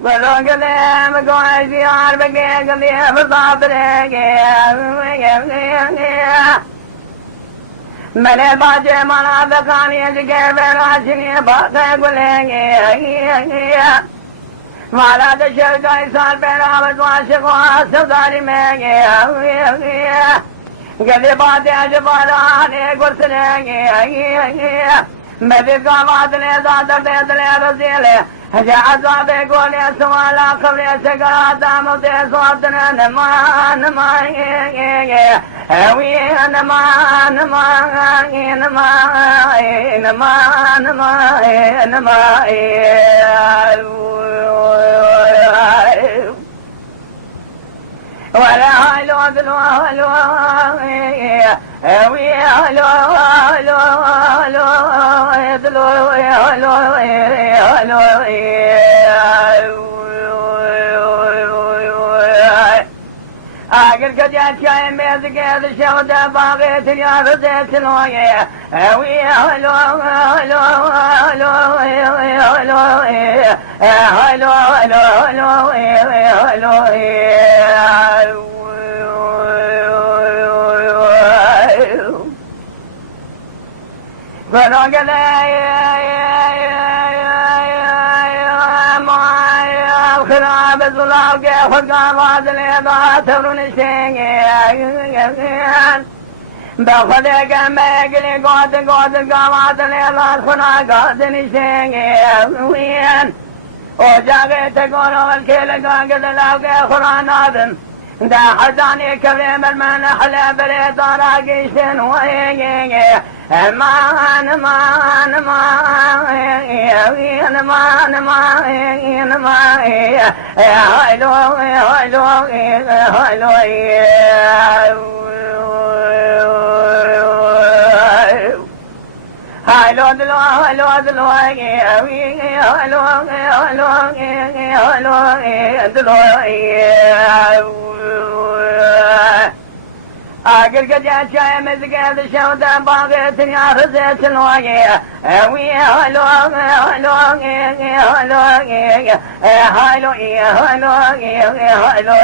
Belogale magoy ziar bege gale bazabre mele baje mana bekani jige berajini bade gulenge mala de şevday sal beraber vaşık asdari menge gale bade ajbara ne gursenge mede gawadle zadar de razile عذاب يقول يا سوالا قبل سقرادا موتي صوتنا نما نما هوي نما نما نما نما نما نما ولا هلو ذلو هلو هوي هلو هلو هلو ذلو هلو هلو اگر کجا چای میز کے شود باغ تیا رزے چلوئے وی ہلو ہلو ہلو ہلو ہلو ہلو ہلو گلو گلے خراب زلاو کے خدا وادلے بات رنشیں بخدے کے میگلی گود گود کا وادلے بات خدا گود نشیں او جاگے تکورو والکھیل کا گدلاو کے خرانادن دا حزانی کبھی برمن حلے برے تارا گیشن ہوئے مان مان مان مان مان مان هلو هلو هلو هلو دلو هلو دلو هلو هلو هلو دلو اگر کجا چائے میں زگاد شودا باغ دنیا رزے چلوئے وی ہلو ہلو ہلو ہلو ہلو ہلو